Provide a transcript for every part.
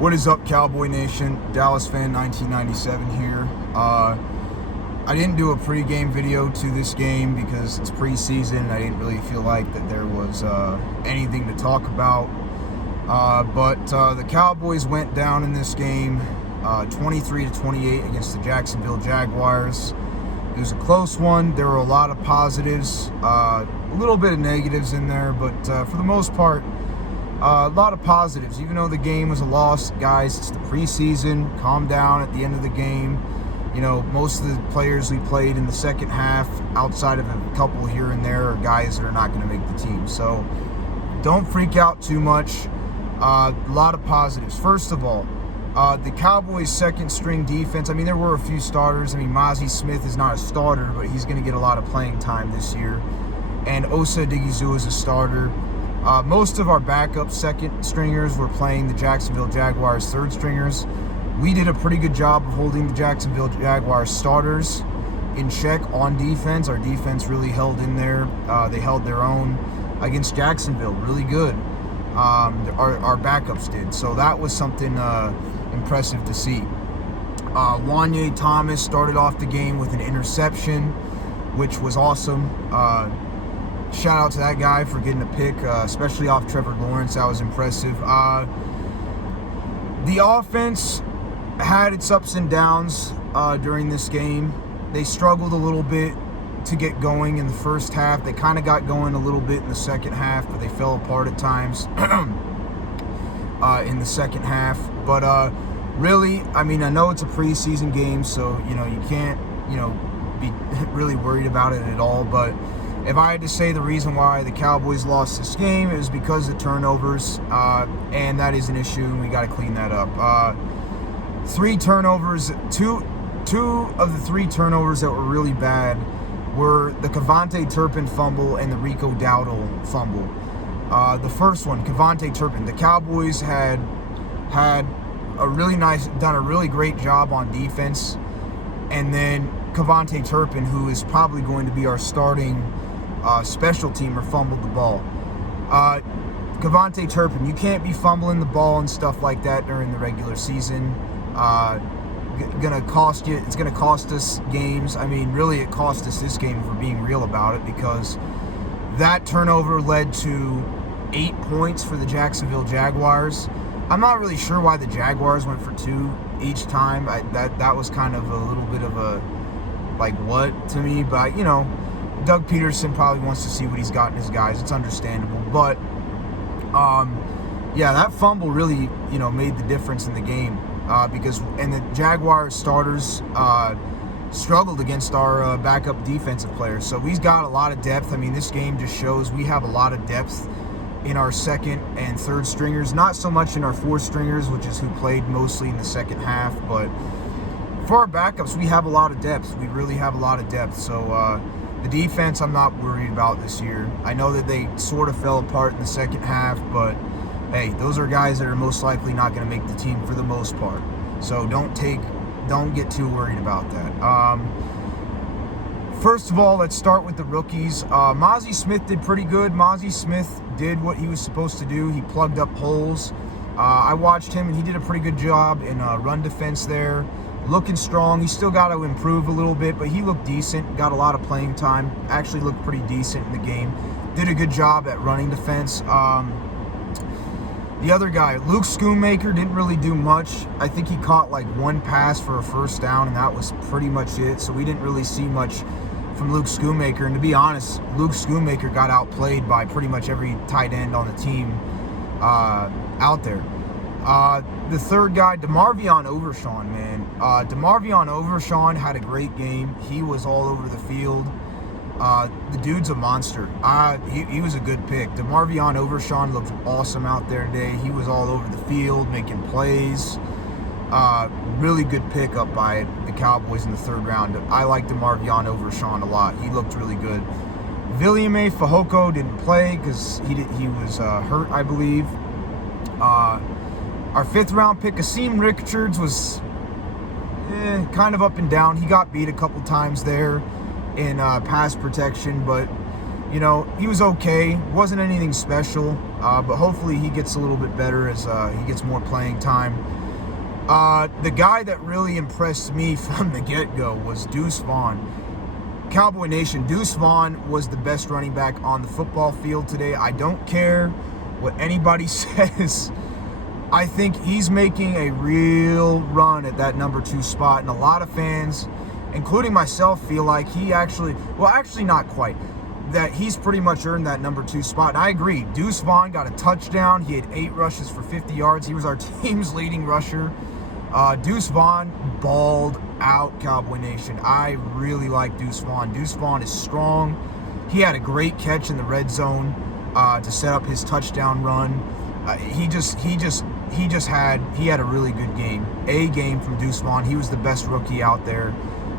What is up, Cowboy Nation? Dallas fan 1997 here. I didn't do a pregame video to this game because it's preseason. I didn't really feel like that there was anything to talk about. But the Cowboys went down in this game 23-28 against the Jacksonville Jaguars. It was a close one. There were a lot of positives, a little bit of negatives in there, but for the most part, a lot of positives. Even though the game was a loss, guys, it's the preseason. Calm down at the end of the game. You know, most of the players we played in the second half, outside of a couple here and there, are guys that are not going to make the team. So don't freak out too much. A lot of positives. First of all, the Cowboys' second-string defense, I mean, there were a few starters. I mean, Mazi Smith is not a starter, but he's going to get a lot of playing time this year. And Osa Odighizuwa is a starter. Most of our backup second-stringers were playing the Jacksonville Jaguars' third-stringers. We did a pretty good job of holding the Jacksonville Jaguars starters in check on defense. Our defense really held in there. They held their own against Jacksonville really good. Our backups did. So that was something impressive to see. Wanye Thomas started off the game with an interception, which was awesome. Shout out to that guy for getting a pick, especially off Trevor Lawrence. That was impressive. The offense had its ups and downs during this game. They struggled a little bit to get going in the first half. They kind of got going a little bit in the second half, but they fell apart at times in the second half. But really, I mean, I know it's a preseason game, so, you know, you can't, you know, be really worried about it at all. But if I had to say the reason why the Cowboys lost this game, it was because of turnovers, and that is an issue, and we got to clean that up. 3 turnovers, two of the 3 turnovers that were really bad were the Kevontae Turpin fumble and the Rico Dowdle fumble. The first one, Kevontae Turpin, the Cowboys had done a really great job on defense, and then Kevontae Turpin, who is probably going to be our starting special teamer, fumbled the ball. Kevontae Turpin, you can't be fumbling the ball and stuff like that during the regular season. Gonna cost you. It's gonna cost us games. I mean, really, it cost us this game if we're being real about it, because that turnover led to 8 points for the Jacksonville Jaguars. I'm not really sure why the Jaguars went for 2 each time. That was kind of a little bit of a like what to me, but you know, Doug Peterson probably wants to see what he's got in his guys. It's understandable, but yeah, that fumble really, you know, made the difference in the game. Because the Jaguars starters struggled against our backup defensive players. So we've got a lot of depth. I mean, this game just shows we have a lot of depth in our second and third stringers. Not so much in our fourth stringers, which is who played mostly in the second half. But for our backups, we have a lot of depth. We really have a lot of depth. So the defense, I'm not worried about this year. I know that they sort of fell apart in the second half, but hey, those are guys that are most likely not going to make the team for the most part. So don't get too worried about that. First of all, let's start with the rookies. Mazi Smith did pretty good. Mazi Smith did what he was supposed to do. He plugged up holes. I watched him, and he did a pretty good job in run defense there. Looking strong. He still got to improve a little bit, but he looked decent. Got a lot of playing time. Actually looked pretty decent in the game. Did a good job at running defense. The other guy, Luke Schoonmaker, didn't really do much. I think he caught like 1 pass for a first down, and that was pretty much it. So we didn't really see much from Luke Schoonmaker. And to be honest, Luke Schoonmaker got outplayed by pretty much every tight end on the team out there. The third guy, DeMarvion Overshawn, man. DeMarvion Overshawn had a great game. He was all over the field. The dude's a monster. He was a good pick. DeMarvion Overshawn looked awesome out there today. He was all over the field, making plays. Really good pickup by the Cowboys in the 3rd round. I like DeMarvion Overshawn a lot. He looked really good. Viliame Fehoko didn't play because he was hurt, I believe. Our 5th round pick, Asim Richards, was kind of up and down. He got beat a couple times there in pass protection, but You know, he was okay. Wasn't anything special, but hopefully he gets a little bit better as he gets more playing time. The guy that really impressed me from the get-go was Deuce Vaughn. Cowboy Nation, Deuce Vaughn was the best running back on the football field today. I don't care what anybody says. I think he's making a real run at that number 2 spot, and a lot of fans, including myself, feel like he actually not quite, that he's pretty much earned that number 2 spot. And I agree. Deuce Vaughn got a touchdown. He had 8 rushes for 50 yards. He was our team's leading rusher. Deuce Vaughn balled out, Cowboy Nation. I really like Deuce Vaughn. Deuce Vaughn is strong. He had a great catch in the red zone to set up his touchdown run. He had a really good game. A game from Deuce Vaughn. He was the best rookie out there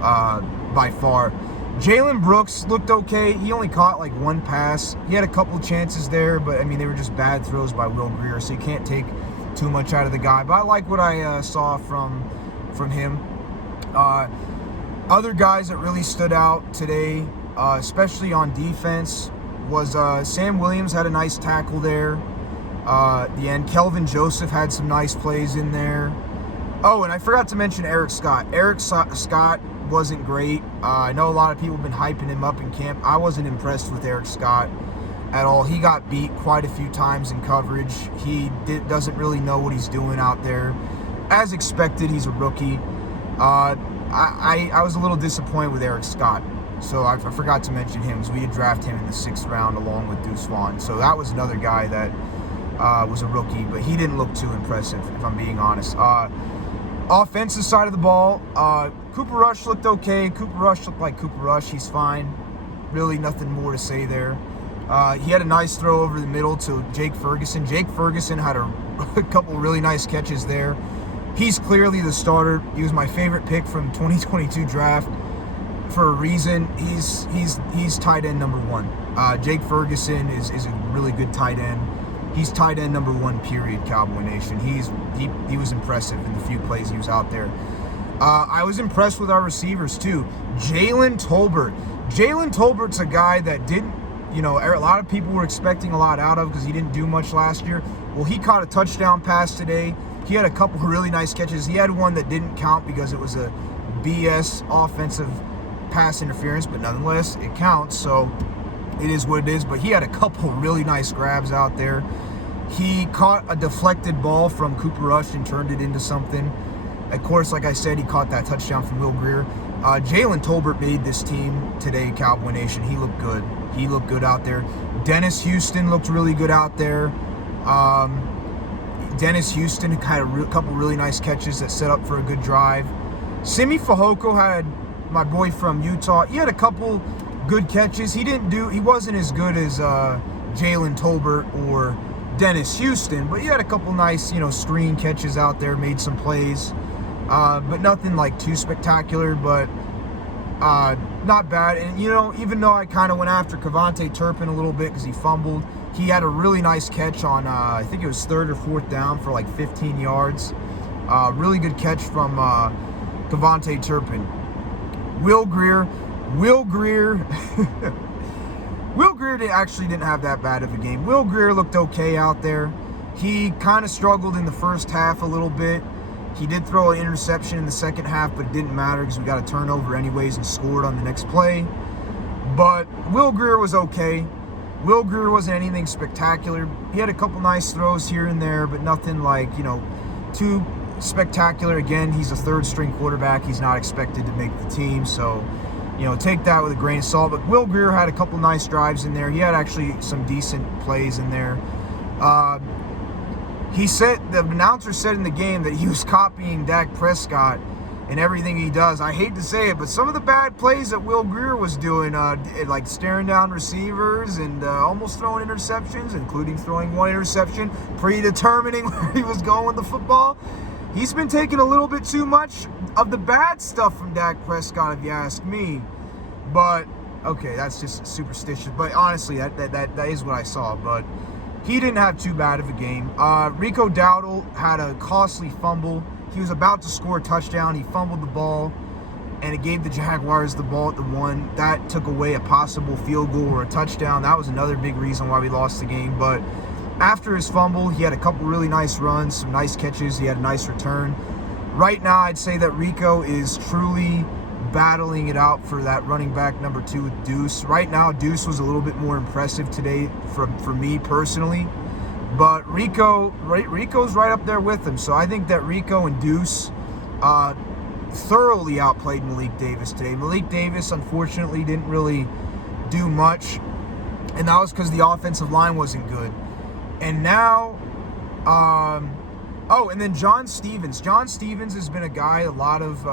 by far. Jalen Brooks looked okay. He only caught like 1 pass. He had a couple chances there, but I mean, they were just bad throws by Will Grier, so you can't take too much out of the guy. But I like what I saw from him. Other guys that really stood out today, especially on defense, was Sam Williams had a nice tackle there. The end. Kelvin Joseph had some nice plays in there. Oh, and I forgot to mention Eric Scott. Eric Scott wasn't great. I know a lot of people have been hyping him up in camp. I wasn't impressed with Eric Scott at all. He got beat quite a few times in coverage. He doesn't really know what he's doing out there. As expected, he's a rookie. I was a little disappointed with Eric Scott, so I forgot to mention him, because we had drafted him in the 6th round along with Deuce Vaughn. So that was another guy that was a rookie, but he didn't look too impressive, if I'm being honest. Offensive side of the ball, Cooper Rush looked okay. Cooper Rush looked like Cooper Rush. He's fine. Really nothing more to say there. He had a nice throw over the middle to Jake Ferguson. Jake Ferguson had a couple really nice catches there. He's clearly the starter. He was my favorite pick from 2022 draft for a reason. He's tight end number 1. Jake Ferguson is a really good tight end. He's tight end number 1, period, Cowboy Nation. He was impressive in the few plays he was out there. I was impressed with our receivers, too. Jalen Tolbert. Jalen Tolbert's a guy that didn't, a lot of people were expecting a lot out of because he didn't do much last year. Well, he caught a touchdown pass today. He had a couple of really nice catches. He had one that didn't count because it was a BS offensive pass interference, but nonetheless, it counts, so it is what it is. But he had a couple really nice grabs out there. He caught a deflected ball from Cooper Rush and turned it into something. Of course, like I said, he caught that touchdown from Will Grier. Jalen Tolbert made this team today, Cowboy Nation. He looked good. He looked good out there. Dennis Houston looked really good out there. Dennis Houston had a couple really nice catches that set up for a good drive. Simi Fehoko had, my boy from Utah, he had a couple good catches. He wasn't as good as Jalen Tolbert or Dennis Houston, but he had a couple nice, screen catches out there, made some plays. But nothing like too spectacular, but not bad. And, even though I kind of went after Kevontae Turpin a little bit because he fumbled, he had a really nice catch on, I think it was 3rd or 4th down for like 15 yards. Really good catch from Kevontae Turpin. Will Grier actually didn't have that bad of a game. Will Grier looked okay out there. He kind of struggled in the first half a little bit. He did throw an interception in the second half, but it didn't matter because we got a turnover anyways and scored on the next play. But Will Grier was okay. Will Grier wasn't anything spectacular. He had a couple nice throws here and there, but nothing like, too spectacular. Again, he's a 3rd-string quarterback. He's not expected to make the team, so, take that with a grain of salt. But Will Grier had a couple nice drives in there. He had actually some decent plays in there. The announcer said in the game that he was copying Dak Prescott and everything he does. I hate to say it, but some of the bad plays that Will Grier was doing, like staring down receivers and almost throwing interceptions, including throwing 1 interception, predetermining where he was going with the football. He's been taking a little bit too much of the bad stuff from Dak Prescott, if you ask me. But, okay, that's just superstitious. But honestly, that is what I saw. But he didn't have too bad of a game. Rico Dowdle had a costly fumble. He was about to score a touchdown. He fumbled the ball. and it gave the Jaguars the ball at the 1. That took away a possible field goal or a touchdown. That was another big reason why we lost the game. But after his fumble, he had a couple really nice runs, some nice catches. He had a nice return. Right now, I'd say that Rico is truly battling it out for that running back number 2 with Deuce. Right now, Deuce was a little bit more impressive today for me personally. But Rico's right up there with him. So I think that Rico and Deuce thoroughly outplayed Malik Davis today. Malik Davis, unfortunately, didn't really do much. And that was because the offensive line wasn't good. And now, and then John Stevens. John Stevens has been a guy a lot of,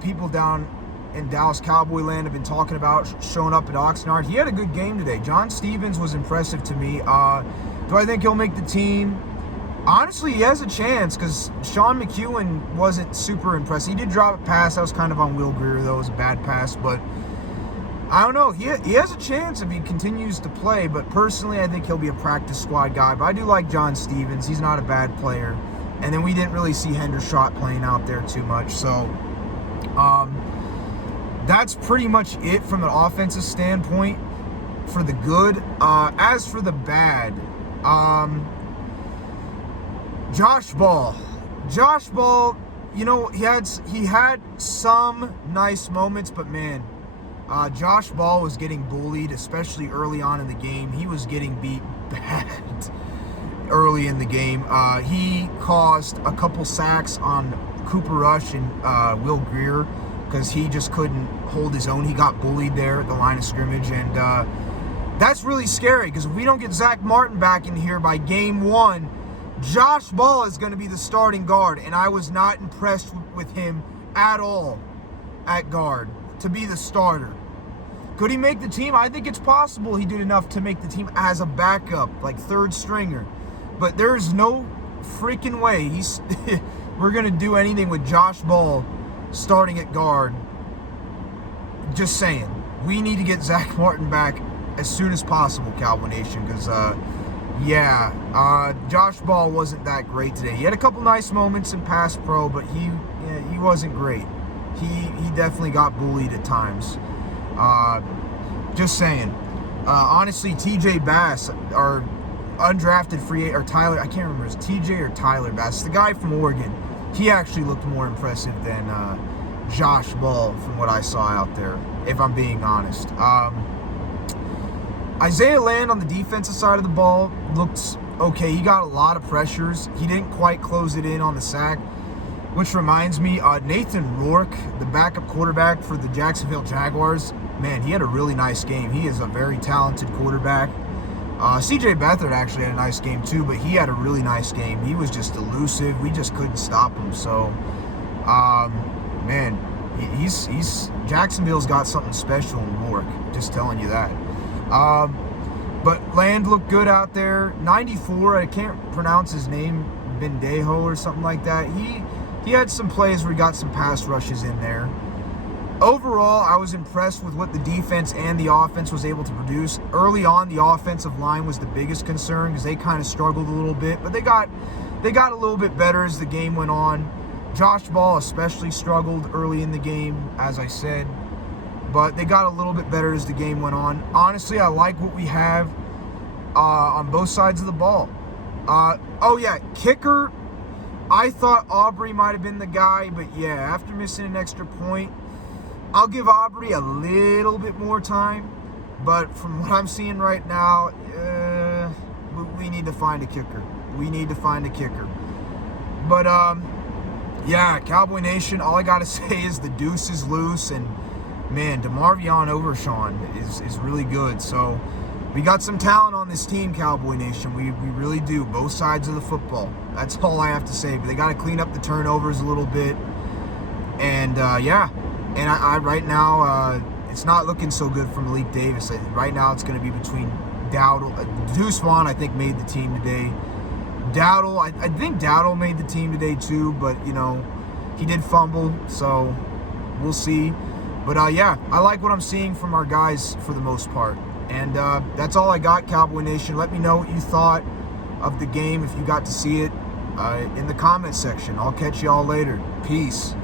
people down in Dallas Cowboy land have been talking about showing up at Oxnard. He had a good game today. John Stevens was impressive to me. Do I think he'll make the team? Honestly, he has a chance because Sean McEwen wasn't super impressed. He did drop a pass. That was kind of on Will Grier, though. It was a bad pass, but I don't know. He has a chance if he continues to play, but personally, I think he'll be a practice squad guy. But I do like John Stevens. He's not a bad player. And then we didn't really see Hendershot playing out there too much. So that's pretty much it from an offensive standpoint for the good. As for the bad, Josh Ball, he had some nice moments, but man, Josh Ball was getting bullied, especially early on in the game. He was getting beat bad early in the game. He caused a couple sacks on Cooper Rush and Will Grier because he just couldn't hold his own. He got bullied there at the line of scrimmage, and that's really scary because if we don't get Zach Martin back in here by game 1, Josh Ball is going to be the starting guard, and I was not impressed with him at all at guard to be the starter. Could he make the team? I think it's possible he did enough to make the team as a backup, like third stringer. But there's no freaking way we're going to do anything with Josh Ball starting at guard. Just saying. We need to get Zach Martin back as soon as possible, Cowboy Nation, because Josh Ball wasn't that great today. He had a couple nice moments in pass pro, but he wasn't great. He definitely got bullied at times. Just saying. Honestly, TJ Bass, our undrafted free agent, or Tyler, I can't remember, it's TJ or Tyler Bass, the guy from Oregon. He actually looked more impressive than Josh Ball from what I saw out there, if I'm being honest. Isaiah Land on the defensive side of the ball looked okay. He got a lot of pressures. He didn't quite close it in on the sack, which reminds me, Nathan Rourke, the backup quarterback for the Jacksonville Jaguars, man, he had a really nice game. He is a very talented quarterback. CJ Beathard actually had a nice game too, but he had a really nice game. He was just elusive. We just couldn't stop him. So, man, he's Jacksonville's got something special in Rourke. Just telling you that. But Land looked good out there. 94, I can't pronounce his name, Bendejo or something like that. He had some plays where he got some pass rushes in there. Overall, I was impressed with what the defense and the offense was able to produce. Early on, the offensive line was the biggest concern because they kind of struggled a little bit, but they got a little bit better as the game went on. Josh Ball especially struggled early in the game, as I said, but they got a little bit better as the game went on. Honestly, I like what we have on both sides of the ball. Kicker, I thought Aubrey might have been the guy, but yeah, after missing an extra point, I'll give Aubrey a little bit more time, but from what I'm seeing right now, we need to find a kicker. But, Cowboy Nation, all I got to say is the deuce is loose, and, man, DeMarvion Overshawn is really good. So we got some talent on this team, Cowboy Nation. We really do, both sides of the football. That's all I have to say. But they got to clean up the turnovers a little bit. And, And I right now, it's not looking so good for Malik Davis. Right now, it's going to be between Deuce Vaughn, I think, made the team today. Dowdle, I think Dowdle made the team today too, but, he did fumble, so we'll see. But, I like what I'm seeing from our guys for the most part. And that's all I got, Cowboy Nation. Let me know what you thought of the game if you got to see it in the comment section. I'll catch you all later. Peace.